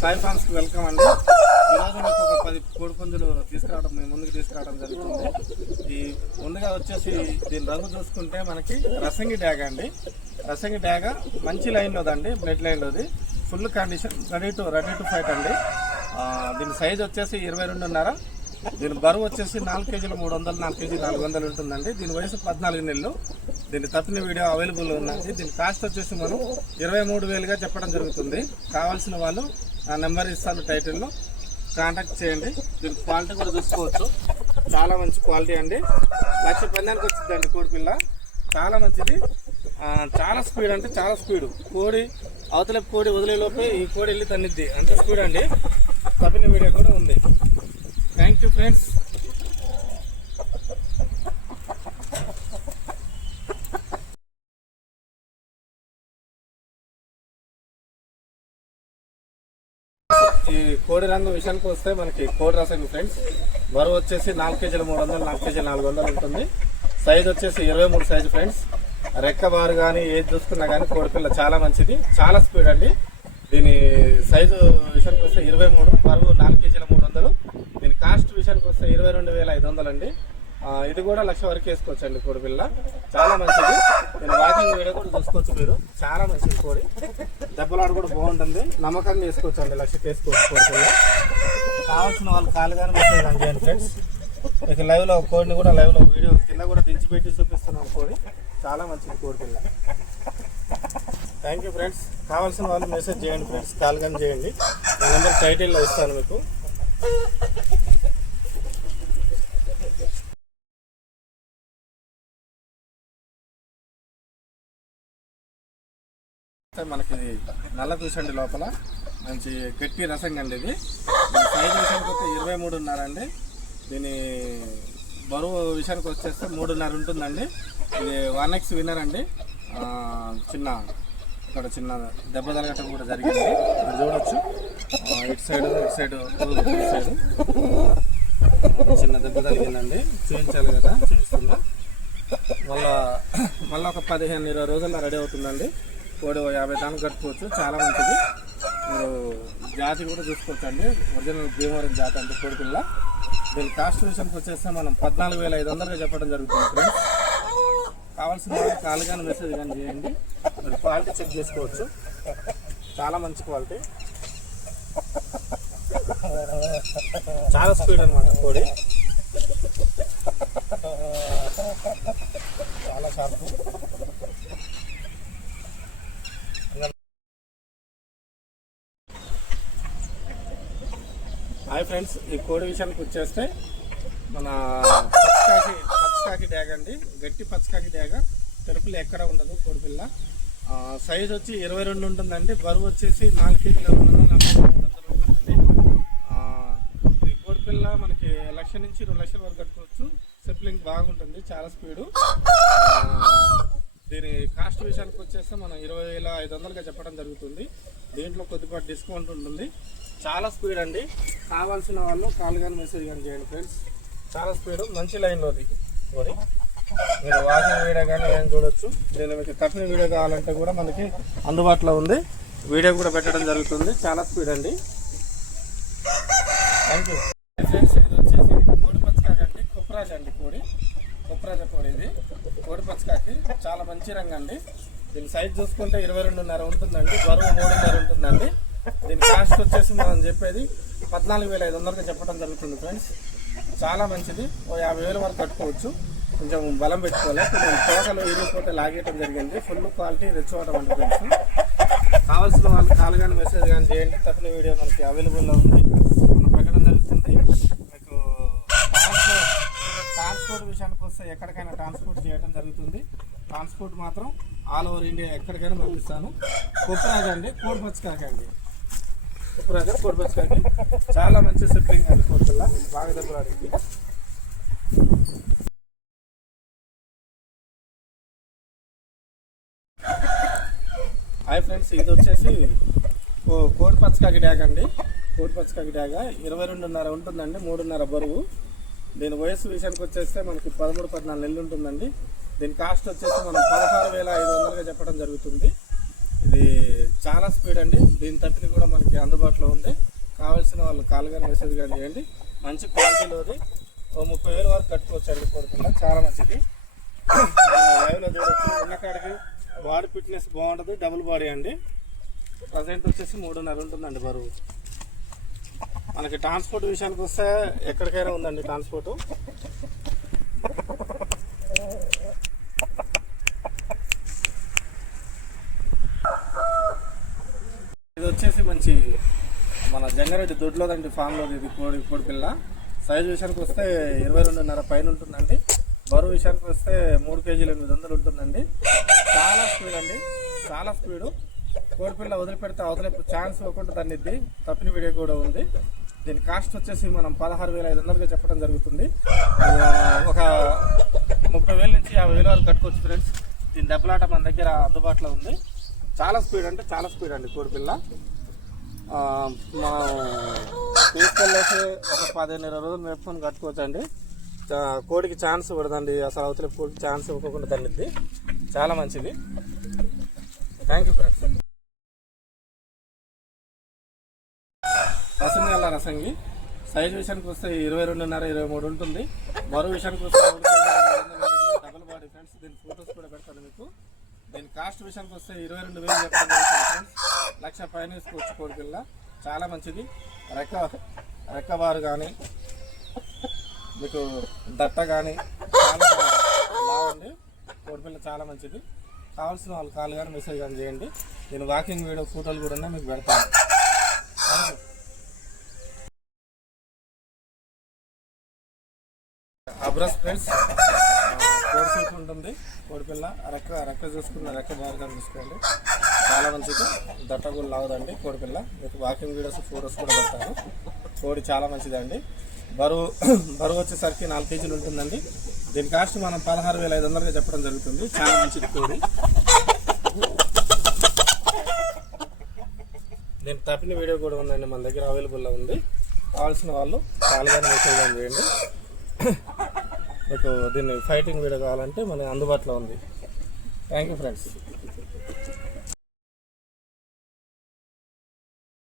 Sai ఫార్మ్స్కి welcome అండి. ఈరోజు మీకు ఒక 10 కోడి పుంజులు మీ ముందుకు తీసుకురావడం జరుగుతుంది. ఈ ముందుగా వచ్చేసి దీని రంగు చూసుకుంటే మనకి రసంగి డ్యాగ అండి. రసంగి డ్యాగ మంచి లైన్లోదండి, బ్లడ్ లైన్లోది, full condition, ready to fight అండి. దీని సైజ్ వచ్చేసి 22.5. దీని బరువు వచ్చేసి 4 కేజీలు 300, 4 కేజీలు 400 ఉంటుందండి. దీని వయసు 14 నెలలు. దీని తప్పిన వీడియో అవైలబుల్ ఉన్నది. దీని కాస్ట్ వచ్చేసి మనం 23,000గా చెప్పడం జరుగుతుంది. కావాల్సిన వాళ్ళు ఆ నెంబర్ ఇస్తాను టైటిల్లో, కాంటాక్ట్ చేయండి. దీని క్వాలిటీ కూడా చూసుకోవచ్చు, చాలా మంచి క్వాలిటీ అండి. 1,10,000కి వచ్చిందండి కోడిపిల్ల, చాలా మంచిది. చాలా స్పీడ్ అంటే చాలా స్పీడ్. కోడి అవతల కోడి వదిలేలోపే ఈ కోడి వెళ్ళి తన్నిద్ది, అంత స్పీడ్ అండి. తప్పిన వీడియో కూడా ఉంది. Thank you friends. ఈ కోడి రంగు విషయానికి వస్తే మనకి కోడి రసంగి ఫ్రెండ్స్, బరువు వచ్చేసి 4 కేజీలు 300, 4 కేజీలు 400 ఉంటుంది. సైజ్ వచ్చేసి 23 సైజు ఫ్రెండ్స్. రెక్క బారు కానీ ఏది చూసుకున్నా కానీ కోడిపిల్ల చాలా మంచిది, చాలా స్పీడ్ అండి. దీని సైజు విషయానికి వస్తే 23, బరువు 4 కేజీల 300. దీని కాస్ట్ విషయానికి వస్తే 22,500 అండి. ఇది కూడా 1,00,000 వరకు వేసుకోవచ్చు అండి కోడిపిల్ల, చాలా మంచిది. నేను వాకింగ్ వీడియో కూడా చూసుకోవచ్చు మీరు, చాలా మంచిది కోడి. దెబ్బలాడు కూడా బాగుంటుంది, నమ్మకంగా వేసుకోవచ్చు అండి. 1,00,000 వేసుకోవచ్చు కోడిపిల్ల. కావాల్సిన వాళ్ళు కాల్ కానీ మెసేజ్ చేయండి ఫ్రెండ్స్. మీకు లైవ్లో కోడిని కూడా లైవ్లో వీడియో కింద కూడా దించి పెట్టి చూపిస్తున్నాం. కోడి చాలా మంచిది కోడిపిల్ల. Thank you friends. కావాల్సిన వాళ్ళు మెసేజ్ చేయండి ఫ్రెండ్స్, కాల్ కానీ చేయండి. నా నెంబర్ టైటిల్లో ఇస్తాను మీకు. మనకి నల్ల చూసండి, లోపల మంచి గట్టి రసంగా అండి. ఇది సైజ్ విషయానికి వస్తే 23.5 అండి. దీని బరువు విషయానికి వచ్చేస్తే 3.5 ఉంటుందండి. ఇది 1x విన్నర్ అండి. ఇక్కడ చిన్న దెబ్బ తగలటం కూడా జరిగింది, మీరు చూడొచ్చు. ఇటు సైడ్ చిన్న దెబ్బ తగిలిందండి, చూపించాలి కదా, చూపిస్తున్నా. మళ్ళీ ఒక 15-20 రోజుల్లో రెడీ అవుతుందండి. కోడి 50 దానికి కట్టుకోవచ్చు, చాలా మంచిది. మీరు జాతి కూడా చూసుకోవచ్చు అండి, ఒరిజినల్ భీమవరం జాతి అంటే కోడిపిల్ల. దీని కాస్ట్ విషయానికి వచ్చేస్తే మనం 14,500గా చెప్పడం జరుగుతుంది ఫ్రెండ్స్. కావాల్సిన వాళ్ళు కాల్ కానీ మెసేజ్ కానీ చేయండి. మీరు క్వాలిటీ చెక్ చేసుకోవచ్చు, చాలా మంచి క్వాలిటీ, చాలా స్పీడ్ అనమాట కోడి, చాలా షార్ప్. హాయ్ ఫ్రెండ్స్, ఈ కోడి విషయానికి వచ్చేస్తే మన పచ్చకాకి డ్యాగ అండి. గట్టి పచ్చకాకి డ్యాగ, తెరుపులు ఎక్కడ ఉండదు కోడిపిల్ల. సైజ్ వచ్చి 22 ఉంటుందండి. బరువు వచ్చేసి 4 కేజీల 300 ఉంటుందండి. ఈ కోడిపిల్ల మనకి 1,00,000 నుంచి 2,00,000 వరకు కట్టుకోవచ్చు. సెప్లింగ్ బాగుంటుంది, చాలా స్పీడు. దీని కాస్ట్ విషయానికి వచ్చేస్తే మనం 20,500గా చెప్పడం జరుగుతుంది. దీంట్లో కొద్దిపాటి డిస్కౌంట్ ఉంటుంది. చాలా స్పీడ్ అండి. కావాల్సిన వాళ్ళు కాల్ కానీ మెసేజ్ కానీ చేయండి ఫ్రెండ్స్, చాలా స్పీడ్, మంచి లైన్లోది కోడి. మీరు వాకింగ్ వీడియో కానీ ఏం చూడొచ్చు. నేను మీకు తప్పిన వీడియో కావాలంటే కూడా మనకి అందుబాటులో ఉంది, వీడియో కూడా పెట్టడం జరుగుతుంది. చాలా స్పీడ్ అండి. Thank you friends. ఇది వచ్చేసి కోడి పచ్చకాకి అండి, కుప్రాజ అండి కోడి, కుప్రాజ కోడి. ఇది కోడి పచ్చకాకి, చాలా మంచి రంగు అండి. దీని సైజ్ చూసుకుంటే 22.5 ఉంటుందండి. బరువు 3.5 ఉంటుందండి. దీని కాస్ట్ వచ్చేసి మనం చెప్పేది 14,500గా చెప్పడం జరుగుతుంది ఫ్రెండ్స్. చాలా మంచిది, 50,000 వరకు కట్టుకోవచ్చు. కొంచెం బలం పెట్టుకోవాలి. కొంచెం తోటలో ఇరిగిపోతే లాగేయడం జరిగింది. ఫుల్ క్వాలిటీ తెచ్చుకోవడం అంటే ఫ్రెండ్స్. కావాల్సిన వాళ్ళు కాల్ కానీ మెసేజ్ కానీ చేయండి. తప్పిన వీడియో మనకి అవైలబుల్లో ఉంది, మనం పెట్టడం జరుగుతుంది. మీకు ట్రాన్స్పోర్ట్ విషయానికి వస్తే ఎక్కడికైనా ట్రాన్స్పోర్ట్ చేయడం జరుగుతుంది. ట్రాన్స్పోర్ట్ మాత్రం ఆల్ ఓవర్ ఇండియా ఎక్కడికైనా పంపిస్తాను. కుప్రాజ్ అండి, కోడి పచ్చకాకి అండి. కుప్రాజ్ కోడి పచ్చకాకి, చాలా మంచి సెప్లింగ్ అండి. కోడిపిల్ల బాగా దెబ్బలాడింది. హాయ్ ఫ్రెండ్స్, ఇది వచ్చేసి కోడి పచ్చకాకి డ్యాగ అండి. కోడి పచ్చకాకి డ్యాగ 22.5 ఉంటుందండి, 3.5 బరువు. దీని వయసు విషయానికి వచ్చేస్తే మనకి 13-14 నెలలు ఉంటుందండి. దీని కాస్ట్ వచ్చేసి మనం 16,500గా చెప్పడం జరుగుతుంది. ఇది చాలా స్పీడ్ అండి. దీని తప్పిని కూడా మనకి అందుబాటులో ఉంది. కావాల్సిన వాళ్ళు కాల్ కానీ మెసేజ్ కానీ చేయండి. మంచి క్వాలిటీలోది. ఓ 30,000 వరకు కట్టుకోవచ్చండి కోడిపిల్ల. చాలా మంచిది. లైవ్లో చూడొచ్చు. ఉన్న కాడికి బాడీ ఫిట్నెస్ బాగుంటుంది. డబుల్ బాడీ అండి. ప్రజెంట్ వచ్చేసి 3.5 ఉంటుందండి బరువు. మనకి ట్రాన్స్పోర్ట్ విషయానికి వస్తే ఎక్కడికైనా ఉందండి ట్రాన్స్పోర్టు. ఇది వచ్చేసి మంచి మన జంగారెడ్డి దొడ్లోదండి ఫామ్లోది. ఇది కోడిపిల్ల. సైజు విషయానికి వస్తే 22.5 పైన ఉంటుందండి. బరువు విషయానికి వస్తే 3 కేజీలు 800 ఉంటుందండి. చాలా స్పీడ్ అండి. చాలా స్పీడు. కోడిపిల్ల వదిలిపెడితే అవతల ఛాన్స్ ఇవ్వకుండా తన్నిద్ది. తప్పిన వీడియో కూడా ఉంది. దీని కాస్ట్ వచ్చేసి మనం 16,500గా చెప్పడం జరుగుతుంది. ఒక 30,000 నుంచి 50,000 వరకు కట్టుకోవచ్చు ఫ్రెండ్స్. దీని దెబ్బలాట మన దగ్గర అందుబాటులో ఉంది. చాలా స్పీడ్ అంటే చాలా స్పీడ్ అండి కోడిపిల్ల. మనం తీసుకెళ్ళేసి ఒక 15-20 రోజులు మేపుకొని కట్టుకోవచ్చు అండి. కోడికి ఛాన్స్ ఇవ్వదండి. అసలు అవతల కోడికి ఛాన్స్ ఇవ్వకుండా తల్లిద్ది. చాలా మంచిది. Thank you friends. రసంగి రసంగి సైజు విషయానికి వస్తే 22.5 23 ఉంటుంది. బరువు విషయానికి వస్తే డబుల్ బాడీ ఫ్రెండ్స్. దీని ఫొటోస్ కూడా పెడతాను మీకు. దీని కాస్ట్ విషయానికి వస్తే 22,000 చెప్పడం జరుగుతుంది ఫ్రెండ్స్. 1,00,000 పైన వేసుకోవచ్చు కోడిపిల్ల. చాలా మంచిది. రెక్కబారు కానీ మీకు దట్ట కానీ చాలా బాగుంది. కోడిపిల్ల చాలా మంచిది. కావాల్సిన వాళ్ళు కాల్ కానీ మెసేజ్ కానీ చేయండి. నేను వాకింగ్ వీడియో ఫోటోలు కూడా మీకు పెడతాను. అబ్రస్ ఫ్రెండ్స్. కోడి సూప్ ఉంటుంది. కోడిపిల్ల రెక్క చూసుకున్న రెక్క బాగా చూసుకోండి. చాలా మంచిది. దట్ట కూడా లావదండి కోడిపిల్ల. మీకు వాకింగ్ వీడియోస్ ఫోటోస్ కూడా పెడతాను. కోడి చాలా మంచిదండి. బరువు వచ్చేసరికి 4 కేజీలు ఉంటుందండి. దీని కాస్ట్ మనం 16,500గా చెప్పడం జరుగుతుంది. చాలా మంచిది కోడి. దీని తప్పిన వీడియో కూడా ఉందండి మన దగ్గర అవైలబుల్లో ఉంది. కావాల్సిన వాళ్ళు కాల్ కానీ మెసేజ్ కానీ చేయండి. మీకు దీన్ని ఫైటింగ్ వీడియో కావాలంటే మనకి అందుబాటులో ఉంది. Thank you friends.